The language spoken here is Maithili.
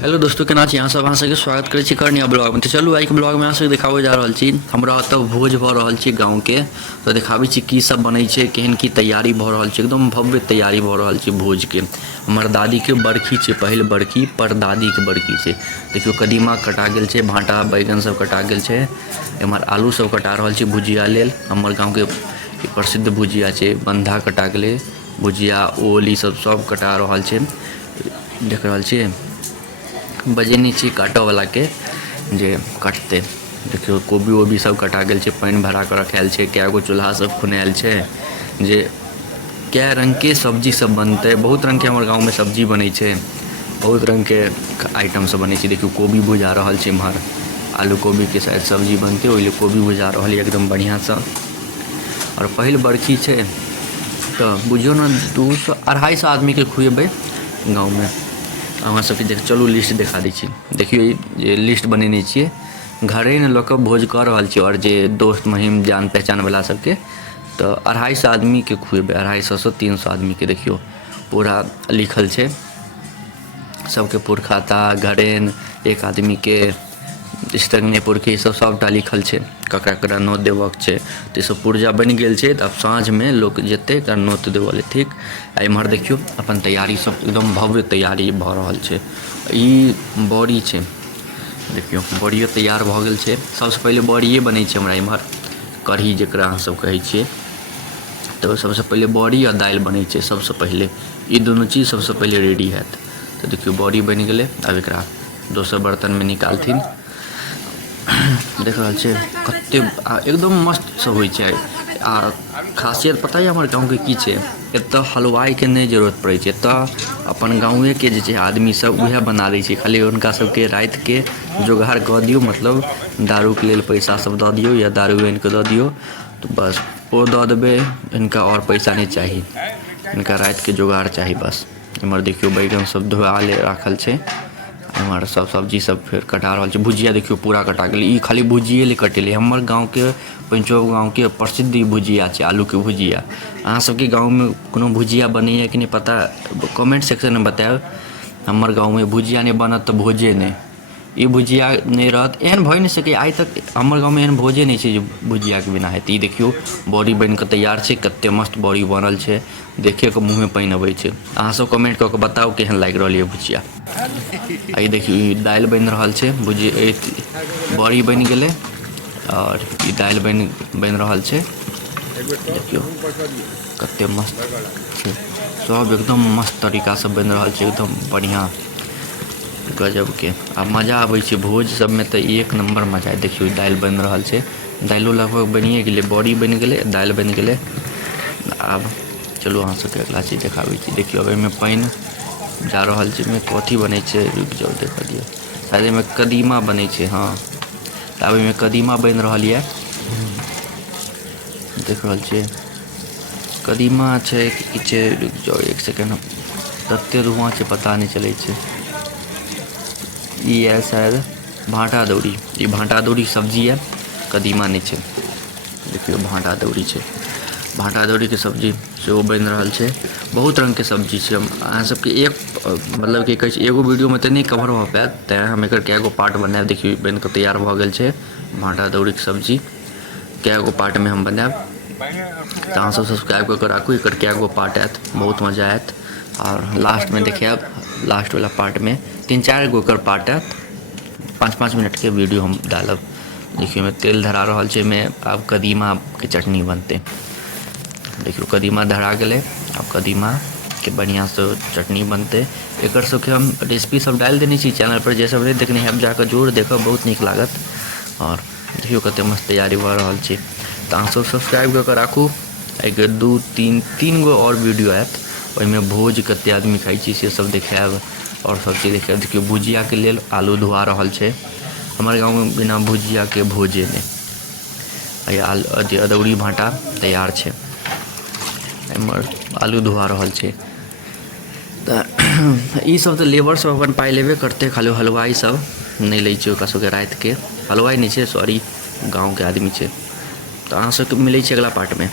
हेलो दोस्तों, केना छी अहाँ सब? अहाँ सबके स्वागत करै छी करनिया ब्लॉग में। तो चलू आइ के ब्लॉग में अहाँ सबके देखाबे जा रहल छी हमरा ओतऽ भोज भऽ रहल छी गाँव के। तो देखाबै छी की सब बनै छै, केहन की तैयारी भऽ रहल छै। एकदम भव्य तैयारी भऽ रहल छै भोज के। हमर दादी के बरखी छै, पहिल बरखी परदादी के बरखी छै। देखियो कदीमा कटा गेल छै, भाटा बैगन सब कटा गेल छै। एमहर आलू सब कटा रहल छै भुजिया लेल। हमर गाँव के प्रसिद्ध भुजिया छै, बंधा कटा गेलै, भुजिया ओल ई सब कटा रहल छै। देख रहल छियै, बजेने छी काटऽवला के जे कटतै। देखियो कोबी वोबी सब कटा गेल छै, पानि भरा कऽ रखायल छै। कए गो चूल्हा सब खुनायल छै जे कए रंग के सब्जी सब बनतै। बहुत रंग के हमर गाँव में सब्जी बनै छै, बहुत रंग के आइटम सब बनै छै। देखियो कोबी भुजा रहल छै एम्हर, आलू कोबी के शायद सब्जी बनतै, ओहि लिए कोबी भुजा रहल है एकदम बढ़िया सँ। और पहिल बरखी छै तऽ बुझियो न 200-250 आदमी के खुएबै गाँव में। अहाँ सबके देख चलू लिस्ट देखा दै छी। देखियो ये लिस्ट बनेने छियै, घरे न लऽ कऽ भोज कऽ रहल छी। और जे दोस्त महिम जान पहचान वाला सबके तऽ 250 आदमी के खुएबै, 250 से 300 आदमी के। देखियो पूरा लिखल छै, सबके पुरखाता घरेन एक आदमी के स्टगने पुरखे सब सबटा लिखल छै, ककरा ककरा नोत देबक छै। तऽ सब पुर्जा बनि गेल छै। तऽ अब साँझ में लोग जेतै तऽ नोत देबऽ ले, ठीक। आ इम्हर देखियो अपन तैयारी सब एकदम भव्य तैयारी भऽ रहल छै। ई बड़ी छै, देखियो बड़ियो तैयार भऽ गेल छै। सबसे पहिले बड़िए बनै छै हमरा इम्हर, कढ़ी जकरा अहाँ सब कहै छियै। तऽ सबसे पहिले बड़ी आ दालि बनै छै सबसे पहिले। ई दुनू चीज सबसे पहिले रेडी हैत। तऽ देखियो बड़ी बनि गेलै। अब एकरा दोसर बर्तन में निकालथिन। देख रहल छियै कते एकदम मस्त सब होइ छै। आ खासियत पता है हमर गाँव के की छै? एतऽ हलवाई के नहीं जरूरत पड़ै छै। एतऽ अपन गाँवे के जे छै आदमी सब उहे बना दै छै। खाली हुनका सबके रात के जोगाड़ कऽ दियौ, मतलब दारू के लेल पैसा सब दऽ दियौ या दारू आनि कऽ दऽ दियौ तऽ बस ओ दऽ देबै। इनका और पैसा नहीं चाही, इनका रात के जोगाड़ चाही बस। इम्हर देखियो बैगन सब धोआ ले राखल छै। इम्हर सब सब्जी सब फेर कटा रहल छै। भुजिया देखियो पूरा कटा गेलै। ई खाली भुजिये ले कटेलै। हमर गाँव के पंचोग गाँव के प्रसिद्ध ई भुजिया छै, आलू के भुजिया। अहाँ सबके गाँव में कोनो भुजिया बनैया कि नहीं पता, कमेंट सेक्शन में बताएब। हमर गाँव में भुजिया नहीं बनत तऽ भोजे नहीं। ई भुजिया नहीं रहत, एहन भऽ नहीं सकै। आइ तक हमर गाँव में एहन भोजे नहीं छै जे भुजिया के बिना हेतै। ई देखियो बड़ी बनि कऽ तैयार छै, कते मस्त बड़ी बनल छै। देखे के मुँह में पानि अबै छै। अहाँ सब कमेंट कऽ के बताउ केहन लागि रहल ये भुजिया। आ देखियो ई दालि बनि रहल छै, बड़ी बनि गेलै और ई दालि बनि रहल छै। देखियो कते मस्त छै, सब एकदम मस्त तरीका से बनि रहल छै, एकदम बढ़िया गजब के। आ मजा आबै छै भोज सब में तऽ एक नंबर मजा। देखियो दालि बनि रहल छै, दालियो लगभग बनिए गेलै, बड़ी बनि गेलै, दालि बनि गेलै। आब चलू अहाँ सबके अगला चीज देखाबै छी। देखियो एहिमे पानि जा रहल छै। एहिमे कथी बनै छै रुकि जाउ देखऽ दियौ, शायद एहिमे कदीमा बनै छै। हाँ, तऽ आब एहिमे कदीमा बनि रहल यऽ, देख रहल छियै। कदीमा छै कि छै, रुकि जाउ एक सेकेंड, तते धुआँ छै पता नहीं चलै छै। ई है शायद भाटा दौड़ी, ई भाटा दौड़ी सब्जी है, कदीमा नहीं छै। देखियो भाटा दौड़ी छै, भाटा दौड़ी के सब्जी सेहो बनि रहल छै। बहुत रंग के सब्जी छै। अहाँ सबके एक मतलब कि कहै छै एगो वीडियो में तऽ नहीं कवर भऽ पाएत, तेँ हम एकर कए गो पार्ट बनाएब। देखियो बनि कऽ तैयार भऽ गेल छै भाटा दौड़ी के सब्जी। कए गो पार्ट में हम बनाएब, तऽ अहाँ सब सब्सक्राइब कऽ के राखू। एकर कए गो पार्ट आएत, बहुत मजा आएत। और लास्ट में देखाएब, लास्ट वाला पार्ट में 3-4 गो एकर पार्ट आएत। 5-5 मिनट के वीडियो हम डालब। देखियो मैं तेल धरा रहल छै, में आब कदीमा के चटनी बनतै। देखियो कदीमा धरा गेलै, आब कदीमा के बढ़िया से चटनी बनतै। एकर सबके हम रेसिपी सब डालि देने छी चैनल पर, जे सब नहीं देखने हैब जाकऽ जरूर देखब, बहुत नीक लागत। और देखियो कते मस्त तैयारी भऽ रहल छै। तऽ अहाँ सब सब्सक्राइब कऽ के राखू। एकर 2-3 गो और वीडियो आएत, ओहिमे भोज कते आदमी खाइ छी से सब देखाएब और सब चीज देखाएब। देखियो भुजिया के लेल आलू धोआ रहल छै। हमर गाँव में बिना भुजिया के भोजे नहीं। अदौड़ी भाटा तैयार छै, एम्हर आलू धोआ रहल छै। तऽ ई सब तऽ लेबर सब अपन पाइ लेबे करतै, खाली हलवाई सब नहीं लै छै ओकरा सबके। रात के हलवाई नहीं छै, सॉरी, गाँव के आदमी छै। तऽ अहाँ सबके मिलै छै अगला पार्ट में।